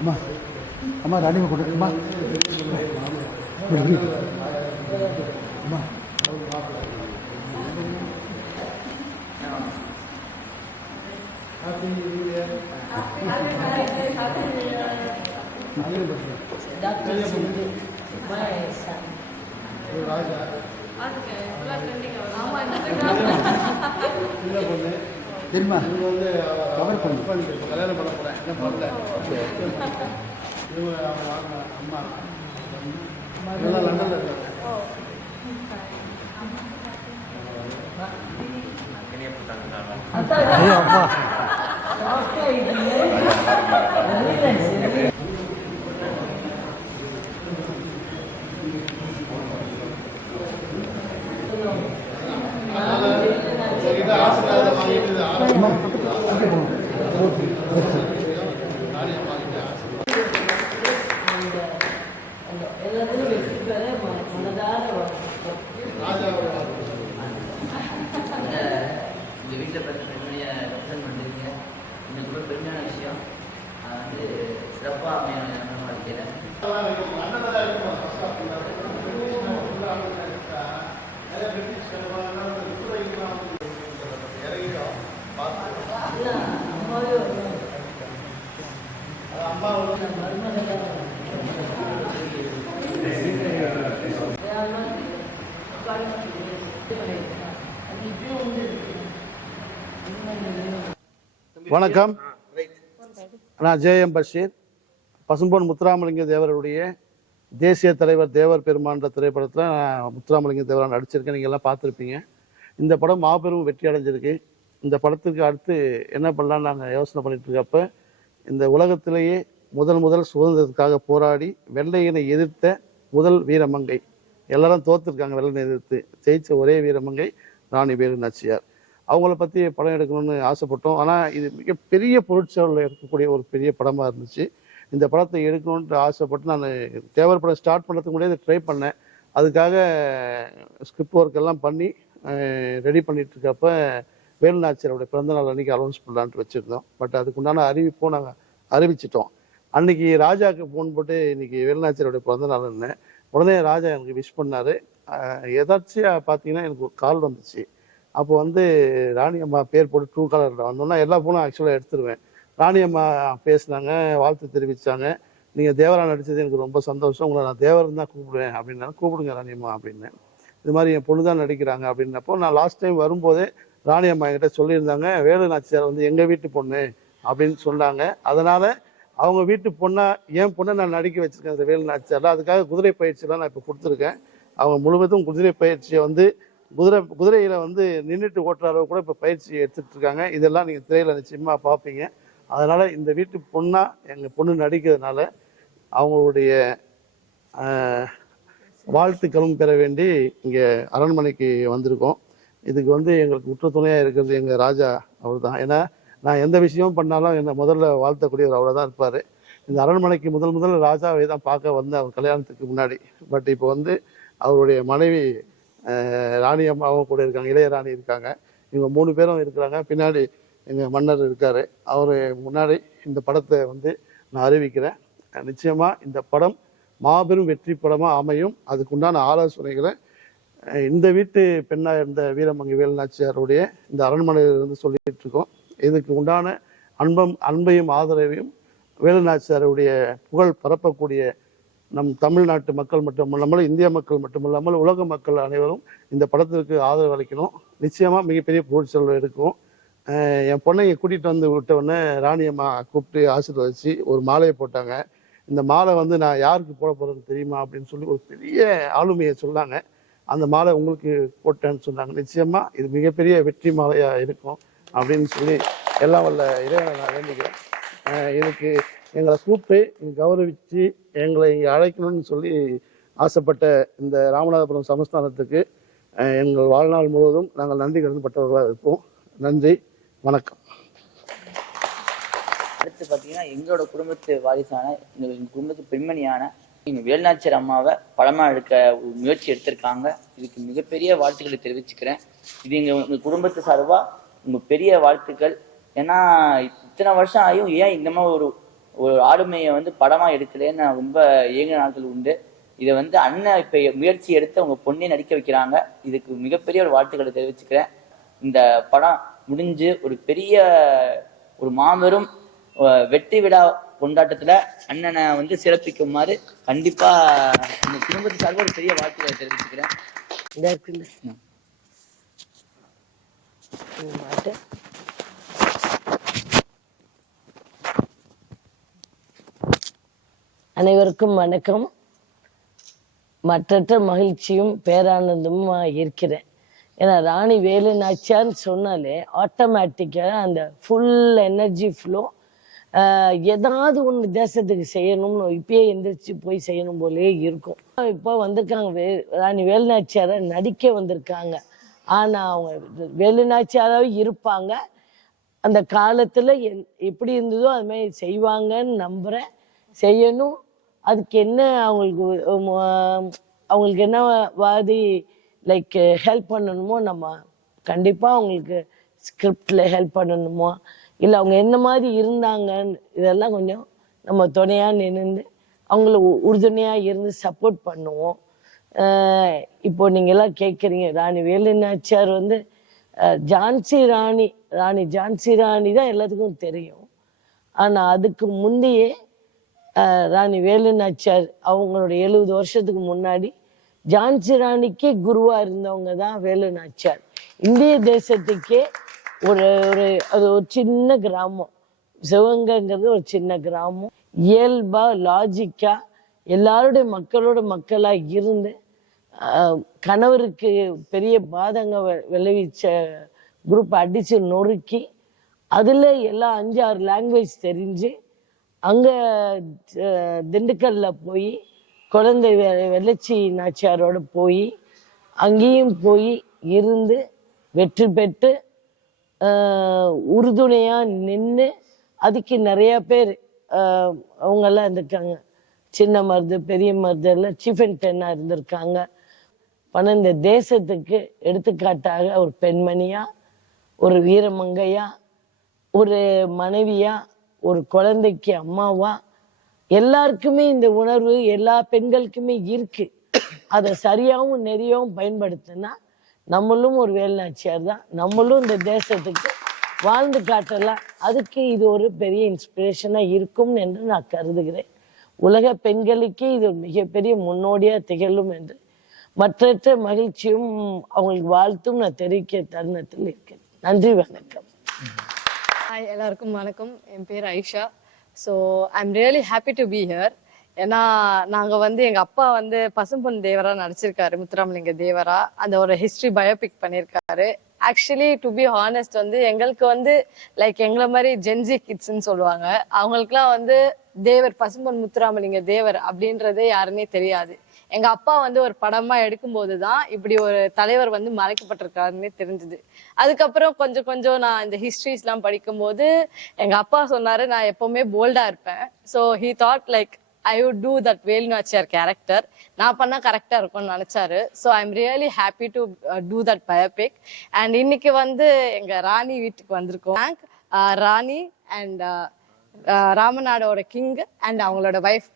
அம்மா அம்மா ராணிமா கொடு அம்மா அம்மா தெரியுமா கவர் பண்ணி கல்யாணம் பண்ண போகிறேன் என்ன பண்ணல அம்மா எல்லாம் லண்டனில் இருக்காங்க. வீட்டில் பார்த்து பெருமையை ரெப்ரசன்ட் பண்ணிருக்கீங்க. எனக்கு ரொம்ப பெருமையான விஷயம். அது சிறப்பாக அமையணும் படிக்கிறேன். வணக்கம், நான் ஜேஎம் பஷீர். பசும்பொன் முத்துராமலிங்க தேவருடைய தேசிய தலைவர் தேவர் பெருமான்ற திரைப்படத்தில் நான் முத்துராமலிங்க தேவராக நடிச்சிருக்கேன். நீங்கள் எல்லாம் பார்த்துருப்பீங்க. இந்த படம் மாபெரும் வெற்றி அடைஞ்சிருக்கு. இந்த படத்துக்கு அடுத்து என்ன பண்ணலான்னு நாங்கள் யோசனை பண்ணிட்டு இருக்கப்ப இந்த உலகத்திலேயே முதல் சுதந்திரத்துக்காக போராடி வெள்ளையனை எதிர்த்த முதல் வீரமங்கை, எல்லாரும் தோத்துருக்காங்க, வெள்ளையனை எதிர்த்து ஜெயிச்ச ஒரே வீரமங்கை ராணி வேலு நாச்சியார். அவங்கள பற்றி படம் எடுக்கணும்னு ஆசைப்பட்டோம். ஆனால் இது மிகப்பெரிய பொருட்செலவில் இருக்கக்கூடிய ஒரு பெரிய படமாக இருந்துச்சு. இந்த படத்தை எடுக்கணுன்ட்டு ஆசைப்பட்டு நான் தேவர் படம் ஸ்டார்ட் பண்ணுறதுக்கு முன்னாடி ட்ரை பண்ணேன். அதுக்காக ஸ்கிரிப்ட் ஒர்க் எல்லாம் பண்ணி ரெடி பண்ணிட்டு இருக்கப்ப வேலு நாச்சியாருடைய பிறந்தநாள் அன்றைக்கி அனௌன்ஸ் பண்ணலான்ட்டு வச்சுருந்தோம். பட் அதுக்குண்டான அறிவிப்பும் நாங்கள் அறிவிச்சிட்டோம். அன்றைக்கி ராஜாவுக்கு ஃபோன் போட்டு இன்றைக்கி வேலு நாச்சியாருடைய பிறந்தநாள்னு உடனே ராஜா எனக்கு விஷ் பண்ணார். எதாச்சியாக பார்த்தீங்கன்னா எனக்கு ஒரு கால் வந்துச்சு. அப்போ வந்து ராணி அம்மா பேர் போட்டு ட்ரூ காலரில் வந்தோன்னா எல்லா ஃபோனும் ஆக்சுவலாக எடுத்துருவேன். ராணி அம்மா பேசினாங்க, வாழ்த்து தெரிவித்தாங்க. நீங்கள் தேவரா நடித்தது எனக்கு ரொம்ப சந்தோஷம், உங்களை நான் தேவரன் தான் கூப்பிடுவேன் அப்படின்னா, கூப்பிடுங்க ராணி அம்மா அப்படின்னு. இது மாதிரி என் பொண்ணு தான் நடிக்கிறாங்க அப்படின்னப்போ நான் லாஸ்ட் டைம் வரும்போதே ராணி அம்மா என்கிட்ட சொல்லியிருந்தாங்க, வேலு நாச்சியார் வந்து எங்கள் வீட்டு பொண்ணு அப்படின்னு சொன்னாங்க. அதனால் அவங்க வீட்டு என் பொண்ணை நான் நடிக்க வச்சுருக்கேன் அந்த வேலு நாச்சியாரில். அதுக்காக குதிரை பயிற்சியெலாம் நான் இப்போ கொடுத்துருக்கேன். அவங்க முழுவதும் குதிரை பயிற்சியை வந்து குதிரையில் வந்து நின்றுட்டு ஓட்டுற அளவு கூட இப்போ பயிற்சி எடுத்துகிட்டு இருக்காங்க. இதெல்லாம் நீங்கள் திரையில் நிச்சயமாக பார்ப்பீங்க. அதனால் இந்த வீட்டு பொண்ணாக எங்கள் பொண்ணு நடிக்கிறதுனால அவங்களுடைய வாழ்த்துக்களும் பெற வேண்டி இங்கே அரண்மனைக்கு வந்திருக்கோம். இதுக்கு வந்து எங்களுக்கு உற்ற துணையாக இருக்கிறது எங்கள் ராஜா அவர் தான். ஏன்னா நான் எந்த விஷயமும் பண்ணாலும் என்னை முதல்ல வாழ்த்தக்கூடியவர் அவரை தான் இருப்பார். இந்த அரண்மனைக்கு முதல் ராஜாவை தான் பார்க்க வந்தேன் அவர் கல்யாணத்துக்கு முன்னாடி. பட் இப்போ வந்து அவருடைய மனைவி ராணி அம்மாவும் கூட இருக்காங்க, இளையராணி இருக்காங்க, இவங்க 3 பேரும் இருக்கிறாங்க. பின்னாடி எங்கள் மன்னர் இருக்கார். அவர் முன்னாடி இந்த படத்தை வந்து நான் அறிவிக்கிறேன். நிச்சயமாக இந்த படம் மாபெரும் வெற்றி படமாக அமையும். அதுக்குண்டான ஆலோசனைகளை இந்த வீட்டு பெண்ணாக இருந்த வீரமங்கை வேலு நாச்சியாருடைய இந்த அரண்மனையிலிருந்து சொல்லிட்டு இருக்கோம். இதுக்கு உண்டான அன்பையும் ஆதரவையும் வேலு நாச்சியாருடைய புகழ் பரப்பக்கூடிய நம் தமிழ்நாட்டு மக்கள் மட்டுமல்லாமல் இந்திய மக்கள் மட்டுமல்லாமல் உலக மக்கள் அனைவரும் இந்த படத்திற்கு ஆதரவு அளிக்கணும். நிச்சயமாக மிகப்பெரிய பொருட்செலவு எடுக்கும். என் பொண்ணை கூட்டிகிட்டு வந்து விட்டவுடனே ராணி அம்மா கூப்பிட்டு ஆசீர்வதிச்சு ஒரு மாலையை போட்டாங்க. இந்த மாலை வந்து நான் யாருக்கு போட போகிறேன்னு தெரியுமா அப்படின்னு சொல்லி ஒரு பெரிய ஆளுமையை சொன்னாங்க. அந்த மாலை உங்களுக்கு போட்டேன்னு சொன்னாங்க. நிச்சயமாக இது மிகப்பெரிய வெற்றி மாலையாக இருக்கும் அப்படின்னு சொல்லி எல்லாம் வல்ல இறைவனை நான் வேண்டிக்கிறேன். இதுக்கு எங்களை கூப்பிட்டு கௌரவித்து எங்களை இங்கே அழைக்கணும்னு சொல்லி ஆசைப்பட்ட இந்த ராமநாதபுரம் சமஸ்தானத்துக்கு எங்கள் வாழ்நாள் முழுவதும் நாங்கள் நன்றி கடன்பட்டவர்களாக இருப்போம். நன்றி, வணக்கம். அடுத்து பார்த்தீங்கன்னா எங்களோட குடும்பத்து வாரிசான எங்கள் குடும்பத்து பெண்மணியான வேலுநாச்சியார் அம்மாவை படமா எடுக்க முயற்சி எடுத்திருக்காங்க. இதுக்கு மிகப்பெரிய வாழ்த்துக்களை தெரிவிச்சுக்கிறேன். இது உங்க குடும்பத்து சார்பா உங்க பெரிய வாழ்த்துக்கள். ஏன்னா இத்தனை வருஷம் ஆகியும் ஏன் இந்த மாதிரி ஒரு ஆளுமையை படமா எடுக்கலன்னு நான் ரொம்ப ஏங்கின நாட்கள் உண்டு. இதை அண்ணன் இப்ப முயற்சி எடுத்து அவங்க பொண்ணை நடிக்க வைக்கிறாங்க. இதுக்கு மிகப்பெரிய ஒரு வாழ்த்துக்களை தெரிவிச்சுக்கிறேன். இந்த படம் முடிஞ்சு ஒரு மாபெரும் வெற்றி விழா கொண்டாட்டத்துல அண்ணனை சிறப்பிக்குமாறு கண்டிப்பா இந்த குடும்பத்து சார்பு ஒரு பெரிய வாழ்த்துக்களை தெரிவிச்சுக்கிறேன். அனைவருக்கும் வணக்கம். மற்றற்ற மகிழ்ச்சியும் பேரானந்தமும் இருக்கிறேன். ஏன்னா ராணி வேலு நாச்சியார்னு சொன்னாலே ஆட்டோமேட்டிக்காக அந்த ஃபுல் எனர்ஜி ஃப்ளோ ஏதாவது ஒன்று தேசத்துக்கு செய்யணும்னு இப்பயே எந்திரிச்சு போய் செய்யணும் போலே இருக்கும். இப்போ வந்திருக்காங்க ராணி வேலு நாச்சியாரை நடிக்க வந்திருக்காங்க. ஆனால் அவங்க வேலு நாச்சியாராகவே இருப்பாங்க. அந்த காலத்தில் எப்படி இருந்ததோ அது மாதிரி செய்வாங்கன்னு நம்புகிறேன். செய்யணும். அதுக்கு என்ன அவங்களுக்கு என்ன லைக் ஹெல்ப் பண்ணணுமோ நம்ம கண்டிப்பாக அவங்களுக்கு ஸ்கிரிப்டில் ஹெல்ப் பண்ணணுமோ இல்லை அவங்க என்ன மாதிரி இருந்தாங்கன்னு இதெல்லாம் கொஞ்சம் நம்ம துணையாக நின்று அவங்கள உறுதுணையாக இருந்து சப்போர்ட் பண்ணுவோம். இப்போ நீங்கள்லாம் கேட்குறீங்க ராணி வேலு நாச்சியார் ராணி ஜான்சி ராணி தான் எல்லாத்துக்கும் தெரியும். ஆனால் அதுக்கு முந்தையே ராணி வேலு நாச்சியார் அவங்களுடைய 70 வருஷத்துக்கு முன்னாடி ஜான்சி ராணிக்கே குருவா இருந்தவங்க தான் வேலு நாச்சியார். இந்திய தேசத்துக்கே அது ஒரு சின்ன கிராமம். சிவகங்கைங்கிறது ஒரு சின்ன கிராமம். இயல்பா லாஜிக்கா எல்லாருடைய மக்களா இருந்து கணவருக்கு பெரிய பாதங்க விளைவிச்ச குரூப் அடிச்சு நொறுக்கி அதுல எல்லாம் 5-6 லாங்குவேஜ் தெரிஞ்சு அங்க திண்டுக்கல்ல போய் குழந்தை வெள்ளச்சி நாச்சியாரோட போய் அங்கேயும் போய் இருந்து வெற்றி பெற்று உறுதுணையா நின்று அதுக்கு நிறைய பேர் அவங்கெல்லாம் இருந்திருக்காங்க. சின்ன மருது பெரிய மருது எல்லாம் சீஃப் அண்ட் டென்னா இருந்திருக்காங்க. இந்த தேசத்துக்கு எடுத்துக்காட்டாக ஒரு பெண்மணியா, ஒரு வீரமங்கையா, ஒரு மனைவியா, ஒரு குழந்தைக்கு அம்மாவா எல்லாருக்குமே இந்த உணர்வு எல்லா பெண்களுக்குமே இருக்கு. அதை சரியாகவும் நெறியாகவும் பயன்படுத்தினா நம்மளும் ஒரு வேலு நாச்சியார் தான். நம்மளும் இந்த தேசத்துக்கு வாழ்ந்து காட்டலாம். அதுக்கு இது ஒரு பெரிய இன்ஸ்பிரேஷனா இருக்கும் என்று நான் கருதுகிறேன். உலக பெண்களுக்கே இது ஒரு மிகப்பெரிய முன்னோடியா திகழும் என்று மற்றற்ற மகிழ்ச்சியும் அவங்களுக்கு வாழ்த்தும் நான் தெரிவிக்க தருணத்தில் இருக்கேன். நன்றி, வணக்கம். ஹாய், எல்லாருக்கும் வணக்கம். என் பேர் Aisha. So I'm really happy to be here. ஏன்னா நாங்கள் எங்கள் அப்பா பசும்பொன் தேவரா நடிச்சிருக்காரு, முத்துராமலிங்க தேவரா. அந்த ஒரு ஹிஸ்ட்ரி பயோபிக் பண்ணியிருக்காரு. ஆக்சுவலி டு பி ஹானஸ்ட் எங்களுக்கு லைக் எங்களை மாதிரி ஜென்சி கிட்ஸ்ன்னு சொல்லுவாங்க. அவங்களுக்குலாம் தேவர் பசும்பொன் முத்துராமலிங்க தேவர் அப்படின்றதே யாருன்னே தெரியாது. எங்க அப்பா ஒரு படமா எடுக்கும்போது தான் இப்படி ஒரு தலைவர் மறைக்கப்பட்டிருக்காருன்னே தெரிஞ்சுது. அதுக்கப்புறம் கொஞ்சம் கொஞ்சம் நான் இந்த ஹிஸ்ட்ரிஸ் எல்லாம் படிக்கும்போது எங்க அப்பா சொன்னாரு நான் எப்பவுமே போல்டா இருப்பேன். So he thought like I would do that Velu Nachiyar character. நான் பண்ணா கரெக்டா இருக்கும்னு நினைச்சாரு. So I am really happy to do that biopic. And இன்னைக்கு எங்க ராணி வீட்டுக்கு வந்திருக்கோம். ராணி அண்ட் ராமநாடோட கிங் அண்ட் அவங்களோட wife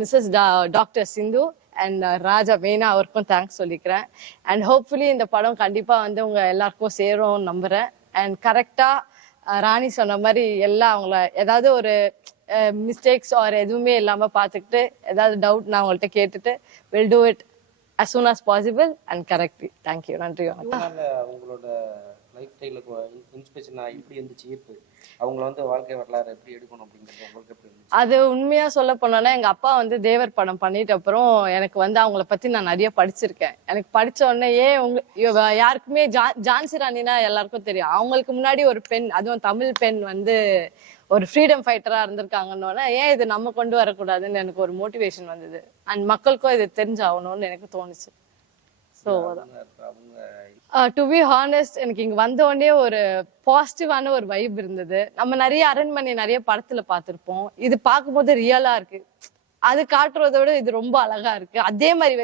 Mrs doctor Sindhu and Raja மெயினா அவருக்கும் தேங்க்ஸ் சொல்லிக்கிறேன். அண்ட் ஹோப்ஃபுல்லி இந்த படம் கண்டிப்பா உங்க எல்லாருக்கும் சேரும்னு நம்புறேன். அண்ட் கரெக்டா ராணி சொன்ன மாதிரி எல்லாம் அவங்கள ஏதாவது ஒரு மிஸ்டேக்ஸ் ஆர் எதுவுமே இல்லாம பாத்துக்கிட்டு ஏதாவது டவுட் நான் அவங்கள்ட்ட கேட்டுட்டு will do it as soon as possible and correctly. Thank you. நன்றி. உங்களோட லைஃப் ஸ்டைலுக்கு இன்ஸ்பிரேஷனா எப்படி இருந்துச்சு ஈர்ப்பு? அவங்கள வாழ்க்கை வரலாறு எப்படி எடுக்கணும் அப்படிங்கிறது உங்களுக்கு எப்படி இருந்துச்சு? அது உண்மையா சொல்ல போனோம்னா எங்க அப்பா தேவர் படம் பண்ணிட்ட அப்புறம் எனக்கு அவங்கள பத்தி நான் நிறைய படிச்சிருக்கேன். எனக்கு படிச்ச உடனே யாருக்குமே ஜான்சி ராணினா எல்லாருக்கும் தெரியும். அவங்களுக்கு முன்னாடி ஒரு பெண், அதுவும் தமிழ் பெண் ஒரு ஃப்ரீடம் ஃபைட்டரா இருந்திருக்காங்கன்னு ஏன் இது நம்ம கொண்டு வரக்கூடாதுன்னு எனக்கு ஒரு மோட்டிவேஷன் வந்தது. அண்ட் மக்களுக்கும் இது தெரிஞ்சாகணும்னு எனக்கு தோணுச்சு. ஸோ டு பி ஹானஸ்ட் எனக்கு இங்க வந்த உடனே ஒரு பாசிட்டிவான ஒரு வைப் இருந்தது. நம்ம நிறைய அரண்மனை நிறைய படத்துல பார்த்திருப்போம். இது பார்க்கும்போது ரியலா இருக்கு. அது காட்டுறதோட இது ரொம்ப அழகா இருக்கு. அதே மாதிரி